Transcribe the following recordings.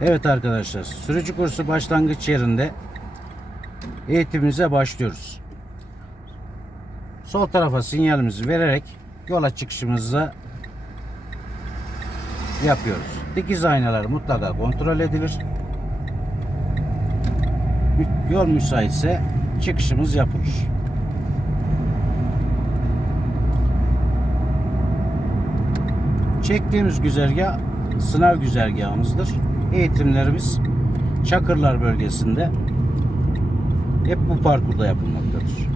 Evet arkadaşlar, sürücü kursu başlangıç yerinde eğitimimize başlıyoruz. Sol tarafa sinyalimizi vererek yola çıkışımızda yapıyoruz. Dikiz aynaları mutlaka kontrol edilir. Yol müsaitse çıkışımız yapılır. Çektiğimiz güzergah sınav güzergahımızdır. Eğitimlerimiz Çakırlar bölgesinde hep bu parkurda yapılmaktadır.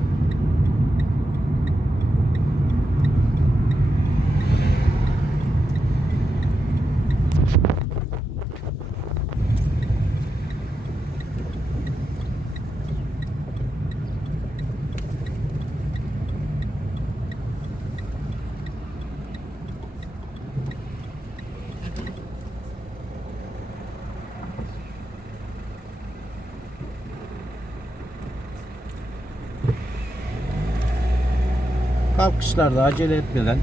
Kalkışlarda acele etmeden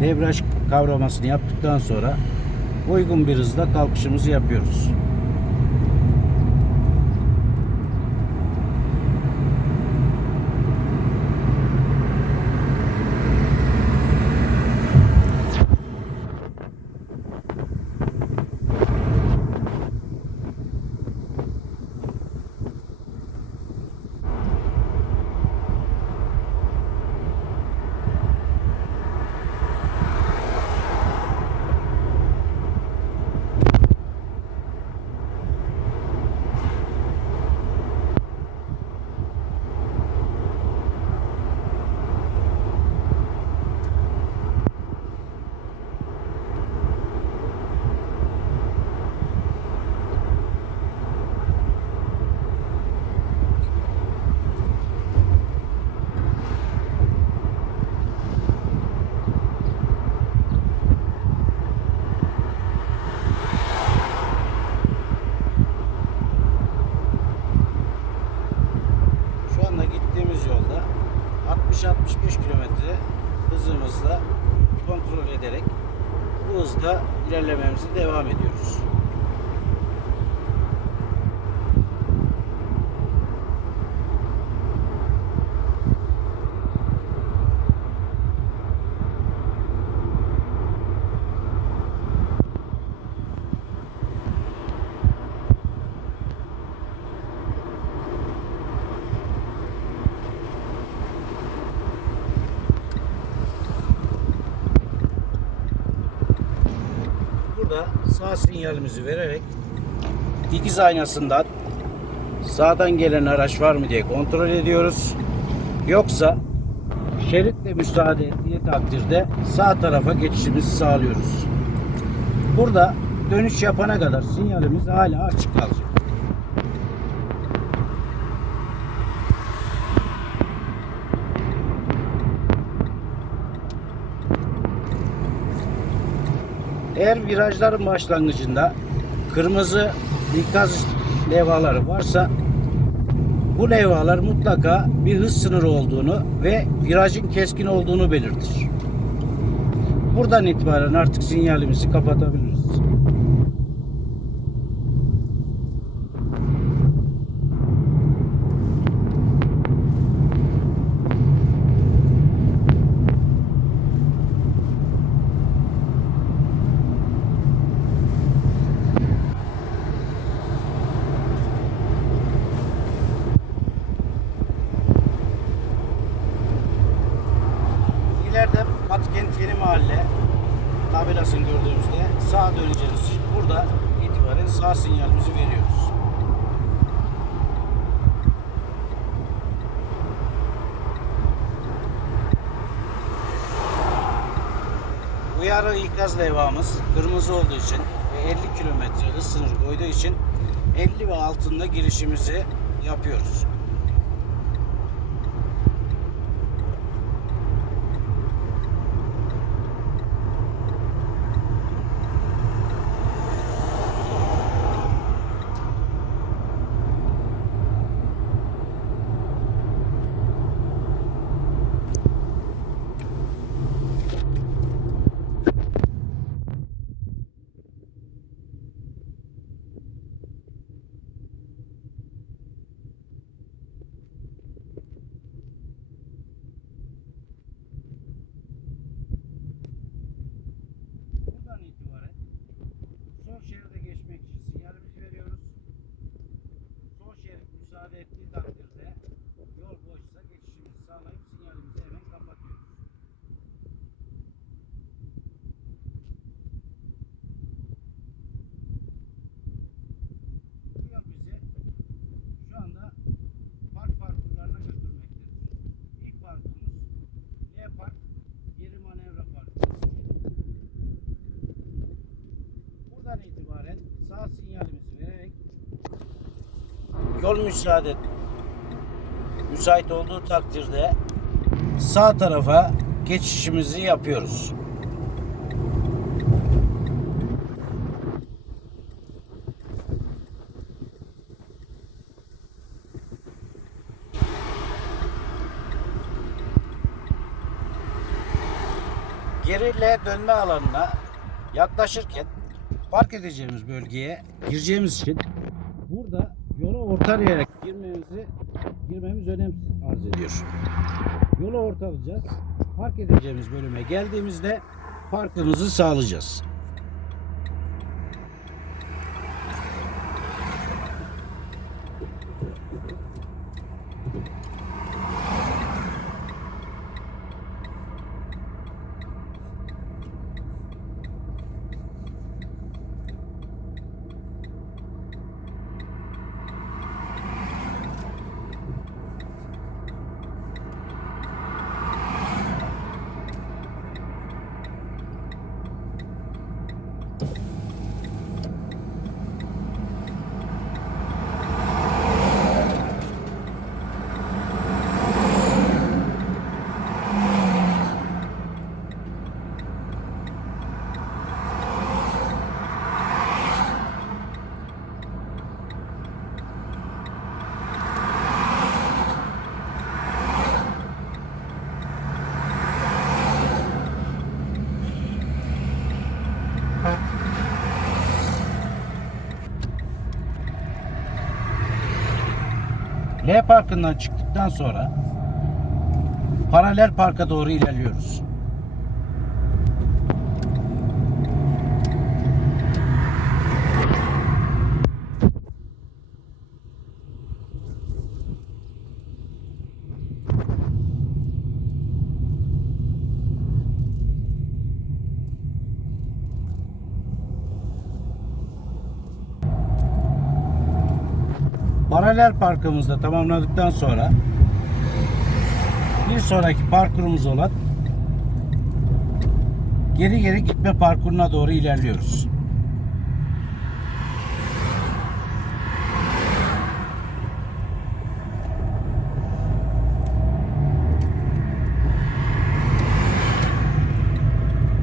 debriyaj kavramasını yaptıktan sonra uygun bir hızda kalkışımızı yapıyoruz. Şu anda gittiğimiz yolda 60-65 kilometre hızımızla kontrol ederek bu hızda ilerlememize devam ediyoruz. Burada sağ sinyalimizi vererek dikiz aynasından sağdan gelen araç var mı diye kontrol ediyoruz. Yoksa şeritle müsaade ettiği takdirde sağ tarafa geçişimizi sağlıyoruz. Burada dönüş yapana kadar sinyalimiz hala açık kalacak. Eğer virajların başlangıcında kırmızı ikaz levhaları varsa bu levhalar mutlaka bir hız sınırı olduğunu ve virajın keskin olduğunu belirtir. Buradan itibaren artık sinyalimizi kapatabiliriz. İleride Batıkent Yeni Mahalle tabelasını gördüğümüzde sağa döneceğiz. Burada itibaren sağ sinyalimizi veriyoruz. İkaz levhamız kırmızı olduğu için ve 50 kilometre hız sınırı koyduğu için 50 ve altında girişimizi yapıyoruz. Yol müsaade müsait olduğu takdirde sağ tarafa geçişimizi yapıyoruz. Geriyle dönme alanına yaklaşırken park edeceğimiz bölgeye gireceğimiz için yola ortalayarak girmemizi girmemiz önem arz ediyor. Yolu ortalayacağız. Park edeceğimiz bölüme geldiğimizde parkımızı sağlayacağız. Parkından çıktıktan sonra paralel parka doğru ilerliyoruz. Paralel parkımızı da tamamladıktan sonra bir sonraki parkurumuz olan geri geri gitme parkuruna doğru ilerliyoruz.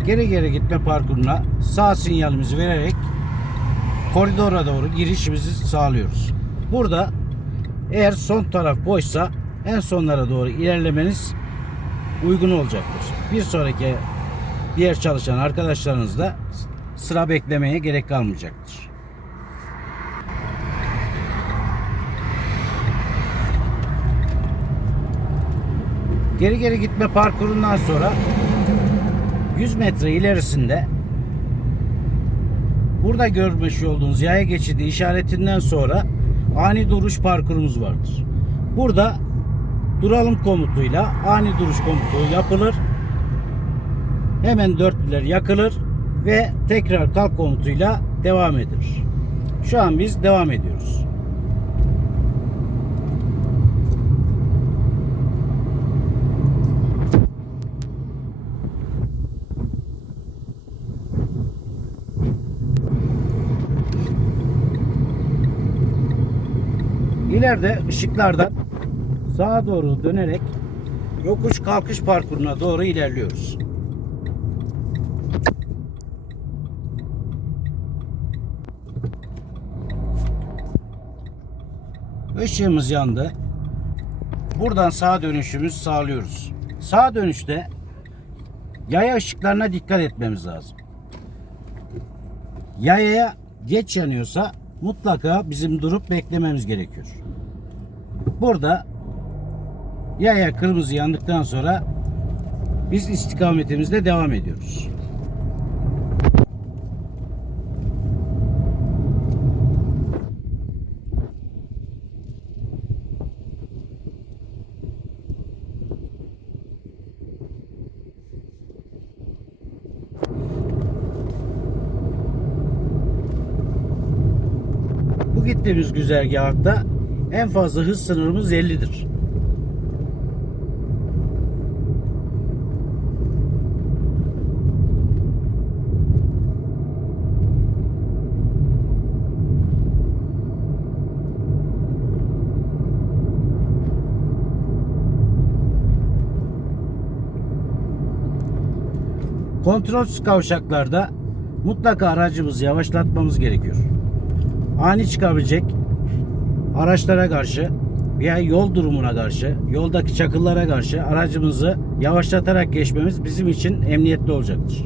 Geri geri gitme parkuruna sağ sinyalimizi vererek koridora doğru girişimizi sağlıyoruz. Burada eğer son taraf boşsa en sonlara doğru ilerlemeniz uygun olacaktır. Bir sonraki diğer çalışan arkadaşlarınız da sıra beklemeye gerek kalmayacaktır. Geri geri gitme parkurundan sonra 100 metre ilerisinde burada görmüş olduğunuz yaya geçidi işaretinden sonra ani duruş parkurumuz vardır. Burada duralım komutuyla ani duruş komutu yapılır. Hemen dörtlüler yakılır ve tekrar kalk komutuyla devam edilir. Şu an biz devam ediyoruz. İleride ışıklardan sağa doğru dönerek yokuş kalkış parkuruna doğru ilerliyoruz. Işığımız yandı. Buradan sağa dönüşümüz sağlıyoruz. Sağ dönüşte yaya ışıklarına dikkat etmemiz lazım. Yayaya geç yanıyorsa mutlaka bizim durup beklememiz gerekiyor. Burada yaya kırmızı yandıktan sonra biz istikametimizde devam ediyoruz. Akdeniz güzergahında en fazla hız sınırımız 50'dir. Kontrolsüz kavşaklarda mutlaka aracımızı yavaşlatmamız gerekiyor. Ani çıkabilecek araçlara karşı veya yol durumuna karşı, yoldaki çakıllara karşı aracımızı yavaşlatarak geçmemiz bizim için emniyetli olacaktır.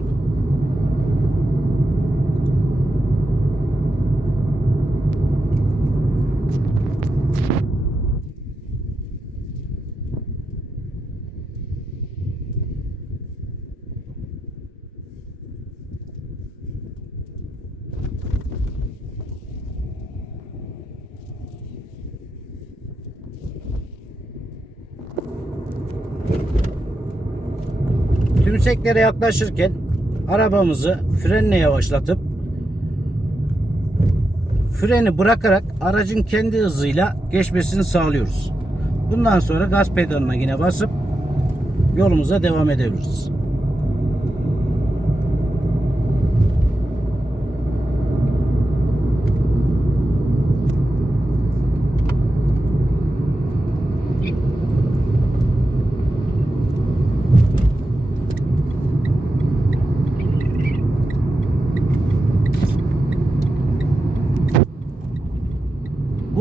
Tümseklere yaklaşırken arabamızı frenle yavaşlatıp freni bırakarak aracın kendi hızıyla geçmesini sağlıyoruz. Bundan sonra gaz pedalına yine basıp yolumuza devam edebiliriz.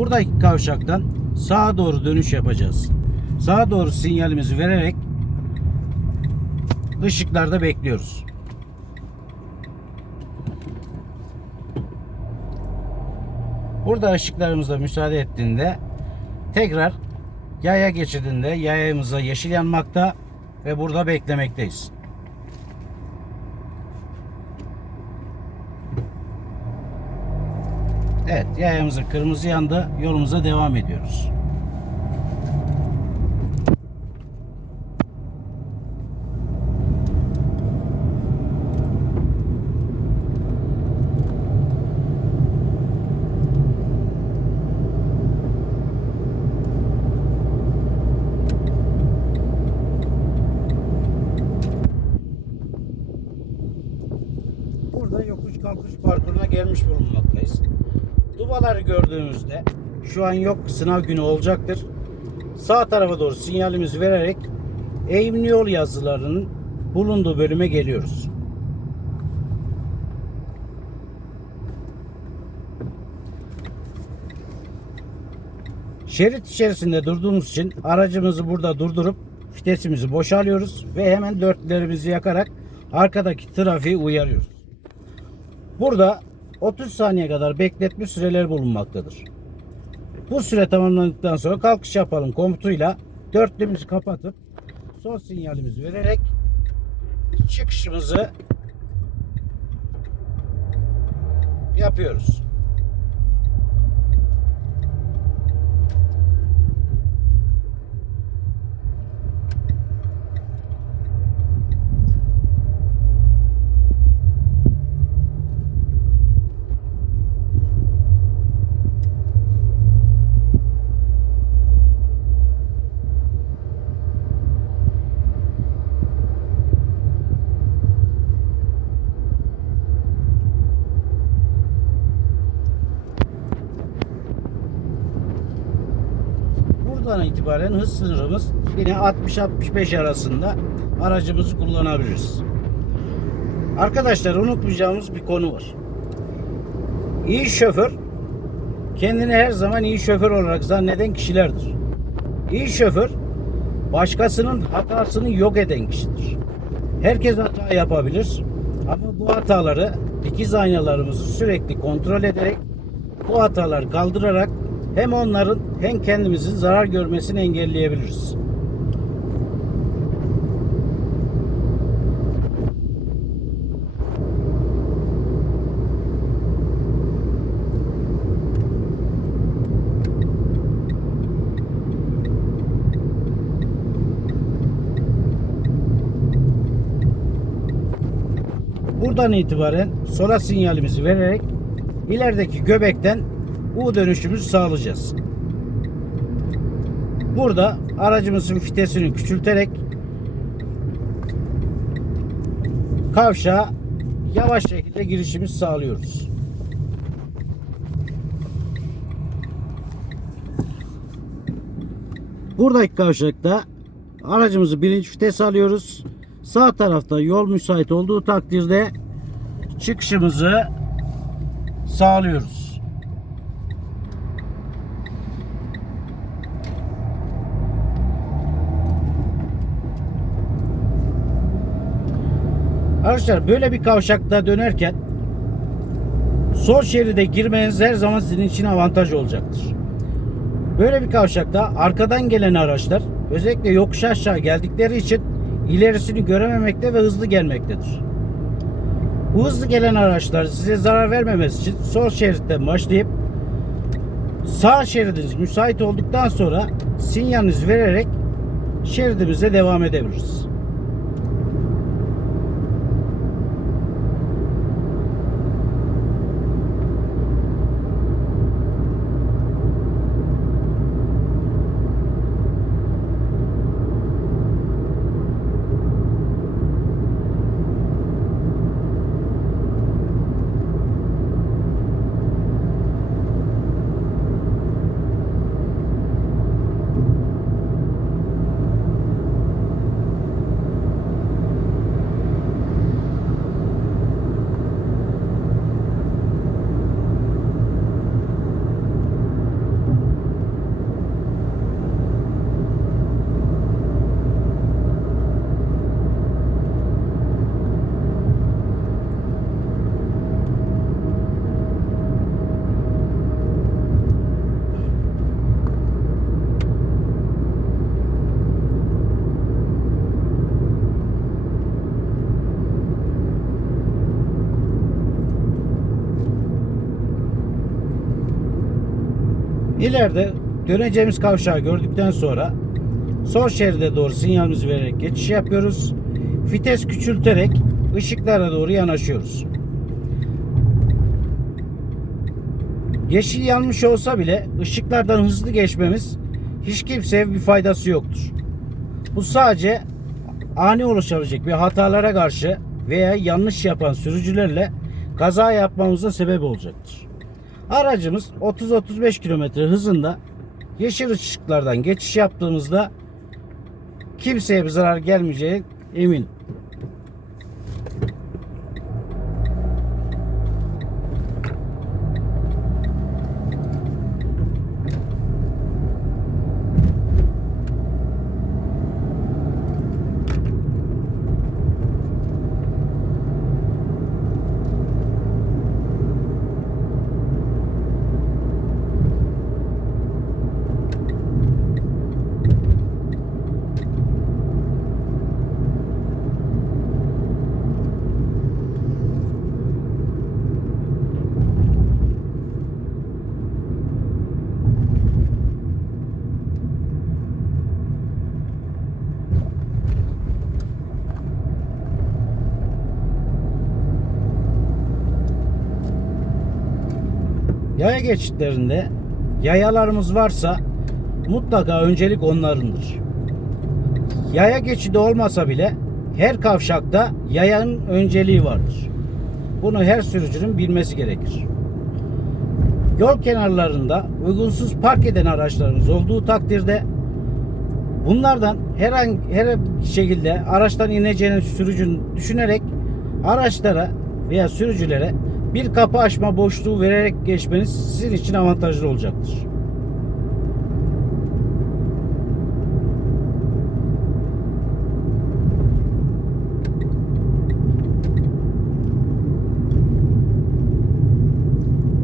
Buradaki kavşaktan sağa doğru dönüş yapacağız. Sağa doğru sinyalimizi vererek ışıklarda bekliyoruz. Burada ışıklarımızda müsaade ettiğinde tekrar yaya geçidinde yayamıza yeşil yanmakta ve burada beklemekteyiz. Evet yayamızın kırmızı yandı. Yolumuza devam ediyoruz. Burada yokuş kalkış parkuruna gelmiş bulunmaktayız. Dubaları gördüğümüzde şu an yok sınav günü olacaktır. Sağ tarafa doğru sinyalimizi vererek eğimli yol yazılarının bulunduğu bölüme geliyoruz. Şerit içerisinde durduğumuz için aracımızı burada durdurup vitesimizi boşalıyoruz ve hemen dörtlerimizi yakarak arkadaki trafiği uyarıyoruz. Burada 30 saniye kadar bekletme süreleri bulunmaktadır. Bu süre tamamlandıktan sonra kalkış yapalım komutuyla dörtlüğümüzü kapatıp son sinyalimizi vererek çıkışımızı yapıyoruz. Buradan itibaren hız sınırımız yine 60-65 arasında aracımızı kullanabiliriz. Arkadaşlar unutmayacağımız bir konu var. İyi şoför kendini her zaman iyi şoför olarak zanneden kişilerdir. İyi şoför başkasının hatasını yok eden kişidir. Herkes hata yapabilir ama bu hataları dikiz aynalarımızı sürekli kontrol ederek bu hataları kaldırarak hem onların hem kendimizin zarar görmesini engelleyebiliriz. Buradan itibaren sola sinyalimizi vererek ilerideki göbekten U dönüşümüzü sağlayacağız. Burada aracımızın vitesini küçülterek kavşağa yavaş şekilde girişimizi sağlıyoruz. Buradaki kavşakta aracımızı birinci vites alıyoruz. Sağ tarafta yol müsait olduğu takdirde çıkışımızı sağlıyoruz. Arkadaşlar böyle bir kavşakta dönerken sol şeride girmeniz her zaman sizin için avantaj olacaktır. Böyle bir kavşakta arkadan gelen araçlar özellikle yokuş aşağı geldikleri için ilerisini görememekte ve hızlı gelmektedir. Bu hızlı gelen araçlar size zarar vermemesi için sol şeritten başlayıp sağ şeridiniz müsait olduktan sonra sinyalinizi vererek şeridimize devam edebiliriz. İleride döneceğimiz kavşağı gördükten sonra sol şeride doğru sinyalimizi vererek geçiş yapıyoruz. Vites küçülterek ışıklara doğru yanaşıyoruz. Yeşil yanmış olsa bile ışıklardan hızlı geçmemiz hiç kimseye bir faydası yoktur. Bu sadece ani oluşabilecek bir hatalara karşı veya yanlış yapan sürücülerle kaza yapmamıza sebep olacaktır. Aracımız 30-35 km hızında yeşil ışıklardan geçiş yaptığımızda kimseye bir zarar gelmeyeceği emin. Yaya geçitlerinde yayalarımız varsa mutlaka öncelik onlarındır. Yaya geçidi olmasa bile her kavşakta yayanın önceliği vardır. Bunu her sürücünün bilmesi gerekir. Yol kenarlarında uygunsuz park eden araçlarımız olduğu takdirde bunlardan herhangi her şekilde araçtan ineceğini sürücünün düşünerek araçlara veya sürücülere bir kapı açma boşluğu vererek geçmeniz sizin için avantajlı olacaktır.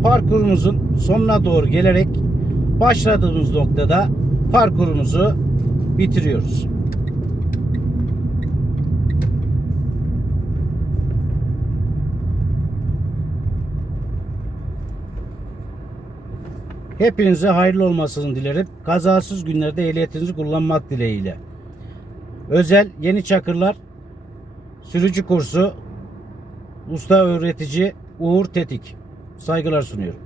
Parkurumuzun sonuna doğru gelerek başladığımız noktada parkurumuzu bitiriyoruz. Hepinize hayırlı olmasını dilerim. Kazasız günlerde ehliyetinizi kullanmak dileğiyle. Özel Yeni Çakırlar Sürücü Kursu Usta Öğretici Uğur Tetik. Saygılar sunuyorum.